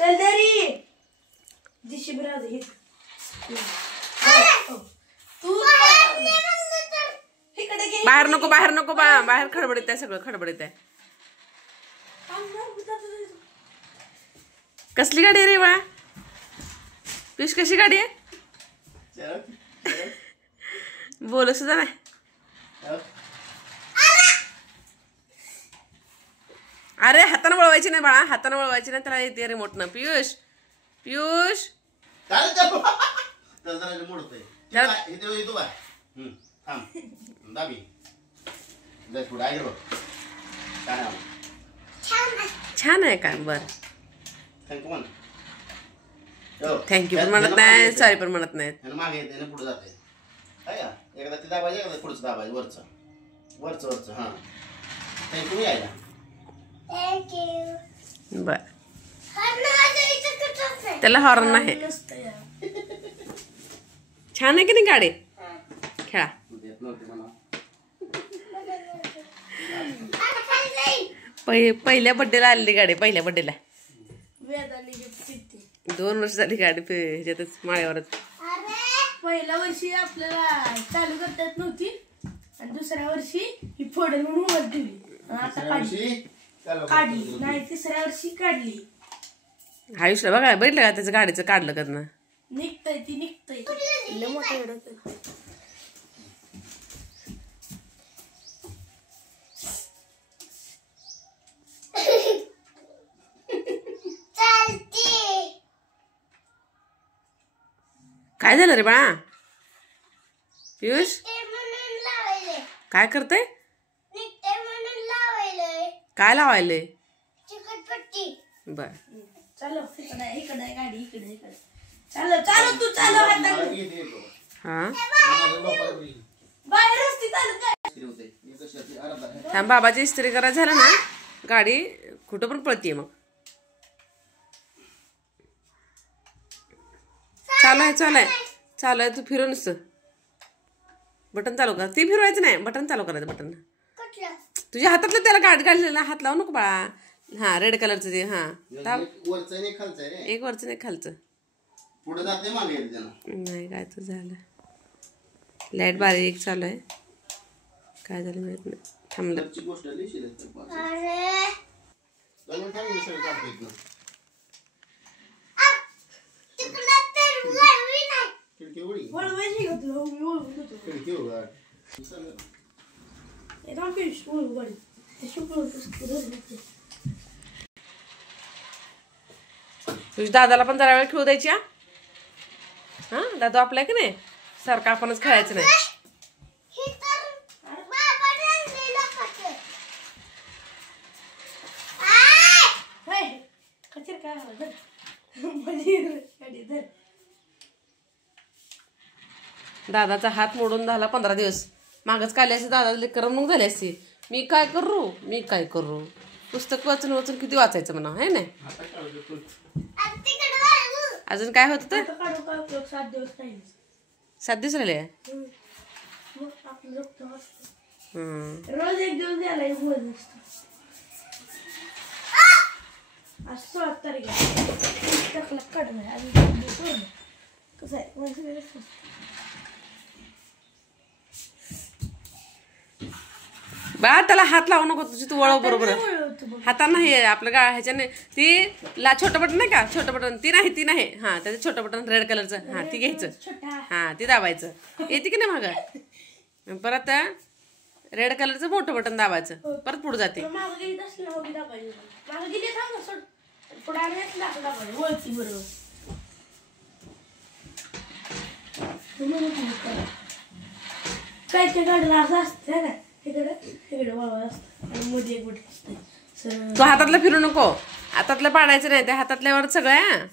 चल दरी दिशी बराज हे तू इकडे घे. बाहेर नको बाहेर नको बाहेर खडबडीत आहे सगळं खडबडीत आहे. कसली गाडी आहे रे बाळा? पियुष कशी गाडी आहे? बोल सुद्धा नाही. अरे हातानं वळवायची नाही बाळा, हातानं वळवायची नाही, त्याला येते रिमोट न. पियुष पियुष छान आहे का? बर थँक्यू पण म्हणत नाही, सॉरी पण म्हणत नाहीत. मागे येते पुढे जाते. एकदा ते दाबायचं, एकदा पुढचं दाबायचं, वरचं वरचं वरचं. हा थँक्यू यायला. बर त्याला हॉर्न आहे. छान आहे की नाही गाडी? खेळा. पहिल्या बड्डेला आलेली गाडी, पहिल्या बड्डेला 2 वर्ष झाली गाडी ह्याच्यातच माळ्यावरच. पहिल्या वर्षी आपल्याला चालू करता येत नव्हती आणि दुसऱ्या वर्षी ही फोडेल म्हणून वर दिली. आता काढली नाही, तिसऱ्या वर्षी काढली. आयुष्यला बघा बघितलं का त्याचं गाडीचं काढलं करणं. निघतय ती निघतय मोठं एवढं. काय झालं रे बाळा? पियुष काय करते? काय लावायलंय? बर चलो इकडे इकडे गाडी इकडे इकडे. चलो चलो तू चलो. हा बाहेर असती थांब. बाबाची इस्त्री करा झालं ना, गाडी कुठं पण पळतीये. मग चालू आहे चालू आहे चालू आहे. तू फिरव नुसतं. बटन चालू कर. ती फिरवायचं नाही, बटन चालू करायचं. बटन तुझ्या हातातलं त्याला गाडी काढलेलं हात लावू नको बाळा. हा रेड कलरचं ते. हा एक वरचं नाही खालचं. नाही काय तर झालं. लाईट बारीक चालू आहे. काय झालं माहित नाही. थांबलं. तुझ्या दादाला पण जरा वेळ खेळू द्यायची. हा दादू आपलाय की नाही, सारखं आपणच खेळायचं नाही. दादाचा हात मोडून झाला 15 दिवस. मागच काढले असते दादा करमणूक झाली असती. मी काय करू पुस्तक वाचून वाचून किती वाचायचं म्हणा आहे ना. अजून काय होत? 7 दिवस राहिले. रोज 1 दिवस द्यायला आज 16 तारीख कसं आहे. बा त्याला हात लावू नको. तुझी तू वळव बरोबर. हातानं नाही आपलं ह्याच्याने. ती छोटं बटन नाही का, छोटं बटन ती नाही. हा त्याचं छोटं बटन रेड कलरचं. हा ती घ्यायचं. हा ती दाबायचं. येते की नाही मागं. परत रेड कलरचं मोठं बटन दाबायचं. परत पुढे जाते. काय त्या गाडीला असं असतं ना, इकडे वळवा असतं आणि मध्ये एक बटन असतं. तू हातातलं फिरू नको. हातातलं पाडायचं नाही. त्या हातातल्यावर सगळं